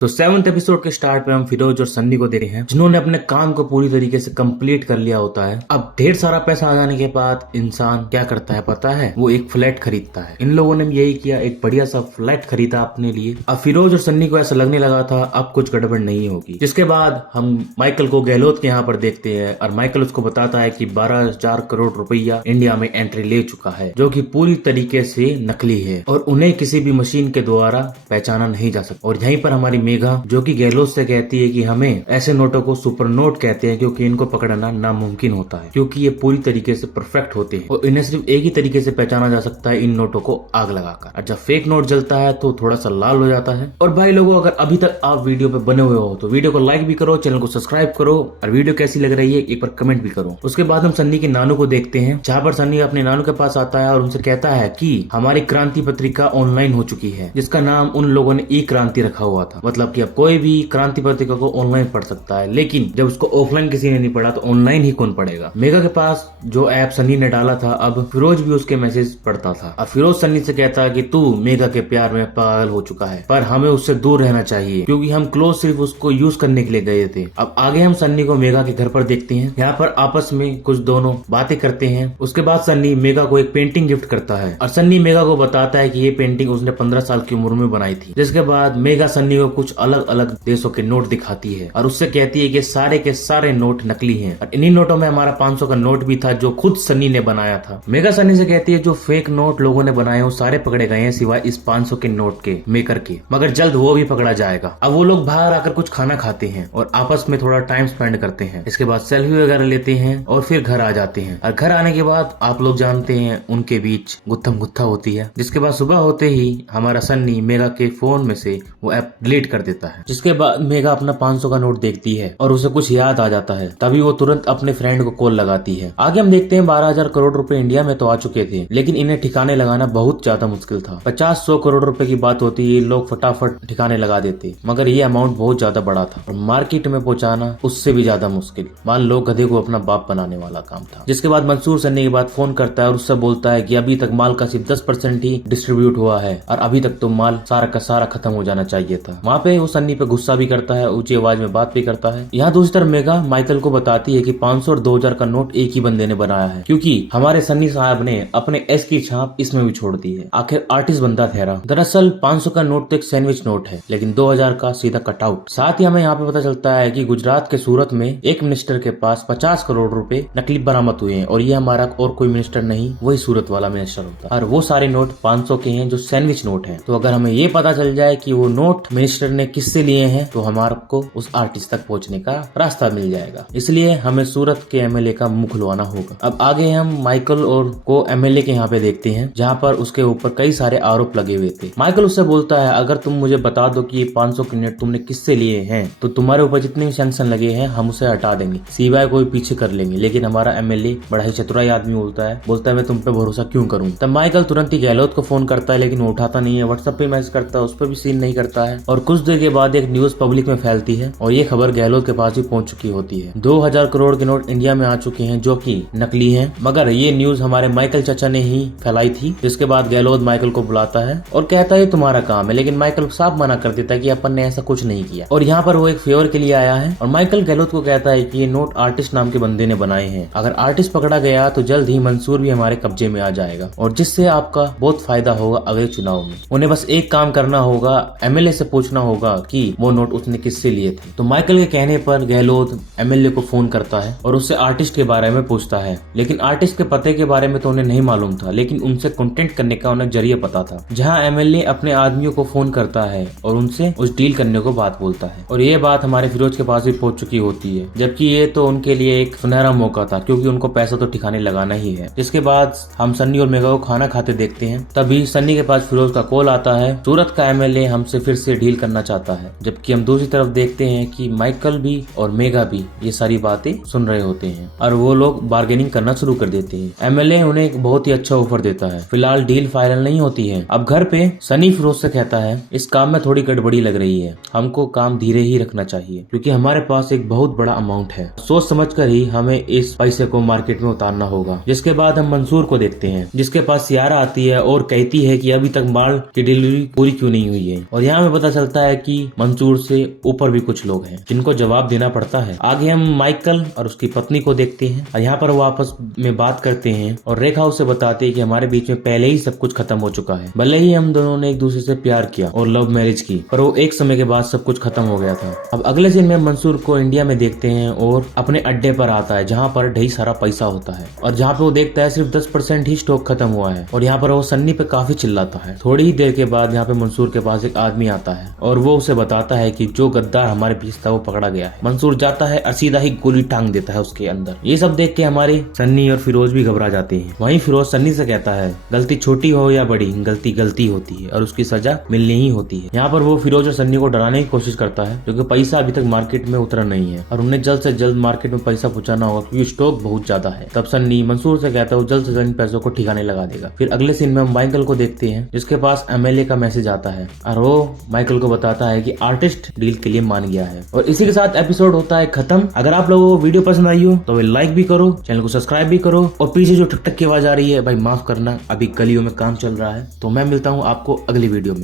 तो 7th episode के start में हम फिरोज और सन्नी को देख रहे हैं जिन्होंने अपने काम को पूरी तरीके से कंप्लीट कर लिया होता है। अब ढेर सारा पैसा आ जाने के बाद इंसान क्या करता है पता है, वो एक फ्लैट खरीदता है। इन लोगों ने भी यही किया, एक बढ़िया सा फ्लैट खरीदा अपने लिए। अब फिरोज और सन्नी को ऐसा लगने लगा था अब कुछ गड़बड़ नहीं होगी। जिसके बाद हम माइकल को गहलोत के यहाँ पर देखते हैं और माइकल उसको बताता है कि 12,000 करोड़ रुपया इंडिया में एंट्री ले चुका है, जो कि पूरी तरीके से नकली है और उन्हें किसी भी मशीन के द्वारा पहचाना नहीं जा सकता। और यहीं पर हमारी मेघा जो कि गहलोत से कहती है कि हमें ऐसे नोटों को सुपर नोट कहते हैं क्योंकि इनको पकड़ना नामुमकिन होता है, क्योंकि ये पूरी तरीके से परफेक्ट होते हैं और इन्हें सिर्फ एक ही तरीके से पहचाना जा सकता है, इन नोटों को आग लगाकर। और जब फेक नोट जलता है तो थोड़ा सा लाल हो जाता है। और भाई लोगों, अगर अभी तक आप वीडियो पे बने हुए हो तो वीडियो को लाइक भी करो, चैनल को सब्सक्राइब करो और वीडियो कैसी लग रही है एक बार कमेंट भी करो। उसके बाद हम सन्नी के नानू को देखते हैं, जहाँ पर सन्नी अपने नानू के पास आता है और उनसे कहता है कि हमारी क्रांति पत्रिका ऑनलाइन हो चुकी है, जिसका नाम उन लोगों ने ई क्रांति रखा हुआ था। मतलब कि अब कोई भी क्रांति पत्रिका को ऑनलाइन पढ़ सकता है, लेकिन जब उसको ऑफलाइन किसी ने नहीं पढ़ा तो ऑनलाइन ही कौन पढ़ेगा। मेगा के पास जो ऐप सन्नी ने डाला था, अब फिरोज भी उसके मैसेज पढ़ता था। अब फिरोज सन्नी से कहता है कि तू मेगा के प्यार में पागल हो चुका है, पर हमें उससे दूर रहना चाहिए क्योंकि हम क्लोज सिर्फ उसको यूज करने के लिए गए थे। अब आगे हम सन्नी को मेगा के घर पर देखते हैं, यहाँ पर आपस में कुछ दोनों बातें करते हैं। उसके बाद सन्नी मेगा को एक पेंटिंग गिफ्ट करता है और सन्नी मेगा को बताता है कि ये पेंटिंग उसने 15 साल की उम्र में बनाई थी। जिसके बाद मेगा सन्नी को कुछ अलग अलग देशों के नोट दिखाती है और उससे कहती है कि सारे के सारे नोट नकली हैं और इन्हीं नोटों में हमारा 500 का नोट भी था जो खुद सन्नी ने बनाया था। मेगा सन्नी से कहती है जो फेक नोट लोगों ने बनाए वो सारे पकड़े गए हैं सिवाय इस 500 के नोट के मेकर के, मगर जल्द वो भी पकड़ा जाएगा। अब वो लोग बाहर आकर कुछ खाना खाते हैं और आपस में थोड़ा टाइम स्पेंड करते हैं। इसके बाद सेल्फी वगैरह लेते हैं और फिर घर आ जाते हैं। और घर आने के बाद आप लोग जानते हैं उनके बीच गुत्थम गुत्था होती है। जिसके बाद सुबह होते ही हमारा सन्नी मेगा के फोन में से वो ऐप डिलीट कर देता है। जिसके बाद मेगा अपना 500 का नोट देखती है और उसे कुछ याद आ जाता है, तभी वो तुरंत अपने फ्रेंड को कॉल लगाती है। आगे हम देखते हैं 12,000 करोड़ रुपए इंडिया में तो आ चुके थे, लेकिन इन्हें ठिकाने लगाना बहुत ज्यादा मुश्किल था। 50-100 करोड़ रुपए की बात होती है, लोग फटाफट ठिकाने लगा देते, मगर ये अमाउंट बहुत ज्यादा बड़ा था और मार्केट में पहुंचाना उससे भी ज्यादा मुश्किल। मान लो गधे को अपना बाप बनाने वाला काम था। जिसके बाद मंसूर सन्नी के बाद फोन करता है और उससे बोलता है कि अभी तक माल का सिर्फ 10% ही डिस्ट्रीब्यूट हुआ है और अभी तक तो माल सारा का सारा खत्म हो जाना चाहिए था। वहाँ पे वो सन्नी पे गुस्सा भी करता है, ऊंची आवाज में बात भी करता है। यहाँ दूसरी तरफ मेगा माइकल को बताती है कि 500 और 2,000 का नोट एक ही बंदे ने बनाया है, क्योंकि हमारे सन्नी साहब ने अपने एस की छाप इसमें भी छोड़ दी है। आखिर आर्टिस्ट बंदा ठहरा। दरअसल 500 का नोट तो एक सैंडविच नोट है, लेकिन 2,000 का सीधा कटआउट। साथ ही हमें यहाँ पे पता चलता है कि गुजरात के सूरत में एक मिनिस्टर के पास 50 करोड़ रुपए नकली बरामद हुए हैं और ये हमारा और कोई मिनिस्टर नहीं, वही सूरत वाला मिनिस्टर होता है। और वो सारे नोट 500 के हैं जो सैंडविच नोट हैं। तो अगर हमें ये पता चल जाए कि वो नोट मिनिस्टर ने किससे लिए हैं तो हमारे को उस आर्टिस्ट तक पहुंचने का रास्ता मिल जाएगा। इसलिए हमें सूरत के एमएलए का मुंह खुलवाना होगा। अब आगे हम माइकल और को एमएलए के यहाँ पे देखते हैं, जहाँ पर उसके ऊपर कई सारे आरोप लगे हुए थे। माइकल उससे बोलता है अगर तुम मुझे बता दो कि ये 500 के नोट तुमने किससे लिए हैं तो तुम्हारे ऊपर जितने भी सैंक्शन लगे हैं हम उसे हटा देंगे, सिवाय कोई पीछे कर लेंगे। लेकिन हमारा एमएलए बड़ा ही चतुराई आदमी बोलता है मैं तुम पे भरोसा क्यों करूँ। तब माइकल तुरंत ही गहलोत को फोन करता है, लेकिन वो उठाता नहीं है। व्हाट्सएप पे मैसेज करता है, उस पर भी सीन नहीं करता है। और कुछ देर के बाद एक न्यूज पब्लिक में फैलती है और ये खबर गहलोत के पास भी पहुंच चुकी होती है। 2,000 करोड़ के नोट इंडिया में आ चुके हैं जो कि नकली हैं, मगर ये न्यूज हमारे माइकल चाचा ने ही फैलाई थी। जिसके बाद गहलोत माइकल को बुलाता है और कहता है तुम्हारा काम है, लेकिन माइकल साफ मना कर देता है कि अपन ने ऐसा कुछ नहीं किया और यहाँ पर वो एक फेवर के लिए आया है। और माइकल गहलोत को कहता है कि ये नोट आर्टिस्ट नाम के बंदे ने बनाए हैं। अगर आर्टिस्ट पकड़ा गया तो जल्द ही मंसूर भी हमारे कब्जे में आ जाएगा और जिससे आपका बहुत फायदा होगा अगले चुनाव में। उन्हें बस एक काम करना होगा, एमएलए से पूछना होगा कि वो नोट उसने किससे लिए थे। तो माइकल के कहने पर गहलोत एमएलए को फोन करता है और उससे आर्टिस्ट के बारे में पूछता है, लेकिन आर्टिस्ट के पते के बारे में तो उन्हें नहीं मालूम था, लेकिन उनसे कॉन्टेक्ट करने का उन्हें जरिया पता था। जहाँ एमएलए अपने आदमियों को फोन करता है और उनसे उस डील करने को बात बोलता है और ये बात हमारे फिरोज के पास भी पहुंच चुकी होती है, जबकि ये तो उनके लिए एक सुनहरा मौका था क्योंकि उनको पैसा तो ठिकाने लगाना ही है। जिसके बाद हम सन्नी और मेगा को खाना खाते देखते हैं, तभी सन्नी के पास फिरोज का कॉल आता है। सूरत का एमएलए हमसे फिर से डील करना चाहता है, जबकि हम दूसरी तरफ देखते हैं कि माइकल भी और मेगा भी ये सारी बातें सुन रहे होते हैं और वो लोग बार्गेनिंग करना शुरू कर देते हैं। एमएलए उन्हें एक बहुत ही अच्छा ऑफर देता है। फिलहाल डील फाइनल नहीं होती है। अब घर पे सनी फिरोज से कहता है इस काम में थोड़ी गड़बड़ी लग रही है, हमको काम धीरे ही रखना चाहिए क्योंकि हमारे पास एक बहुत बड़ा अमाउंट है, सोच समझकर ही हमें इस पैसे को मार्केट में उतारना होगा। जिसके बाद हम मंसूर को देखते हैं, जिसके पास सियारा आती है और कहती है कि अभी तक माल की डिलीवरी पूरी क्यों नहीं हुई है। और यहाँ में पता चलता है है कि मंसूर से ऊपर भी कुछ लोग हैं जिनको जवाब देना पड़ता है। आगे हम माइकल और उसकी पत्नी को देखते हैं और यहाँ पर वो आपस में बात करते हैं और रेखा उसे बताती है कि हमारे बीच में पहले ही सब कुछ खत्म हो चुका है। भले ही हम दोनों ने एक दूसरे से प्यार किया और लव मैरिज की, पर वो एक समय के बाद सब कुछ खत्म हो गया था। अब अगले दिन में मंसूर को इंडिया में देखते हैं और अपने अड्डे पर आता है जहाँ पर ढेर सारा पैसा होता है और जहाँ पे वो देखता है सिर्फ 10% ही स्टॉक खत्म हुआ है और यहाँ पर वो सन्नी पे काफी चिल्लाता है। थोड़ी ही देर के बाद यहाँ पे मंसूर के पास एक आदमी आता है और वो उसे बताता है कि जो गद्दार हमारे बीच था वो पकड़ा गया है। मंसूर जाता है और सीधा ही गोली टांग देता है उसके अंदर। ये सब देख के हमारे सन्नी और फिरोज भी घबरा जाते हैं। वहीं फिरोज सन्नी से कहता है गलती छोटी हो या बड़ी, गलती गलती होती है और उसकी सजा मिलनी ही होती है। यहाँ पर वो फिरोज और सन्नी को डराने की कोशिश करता है क्योंकि पैसा अभी तक मार्केट में उतरा नहीं है और उन्हें जल्द से जल्द मार्केट में पैसा पहुंचाना होगा क्योंकि स्टॉक बहुत ज्यादा है। तब सन्नी मंसूर से कहता है वो जल्द से जल्द पैसों को ठिकाने लगा देगा। फिर अगले सीन में हम माइकल को देखते हैं जिसके पास एमएलए का मैसेज आता है और वो माइकल को बताता है कि आर्टिस्ट डील के लिए मान गया है। और इसी के साथ एपिसोड होता है खत्म। अगर आप लोगों को वीडियो पसंद आई हो तो लाइक भी करो, चैनल को सब्सक्राइब भी करो और पीछे जो ठक ठक की आवाज आ रही है भाई माफ करना, अभी गलियों में काम चल रहा है। तो मैं मिलता हूँ आपको अगली वीडियो में।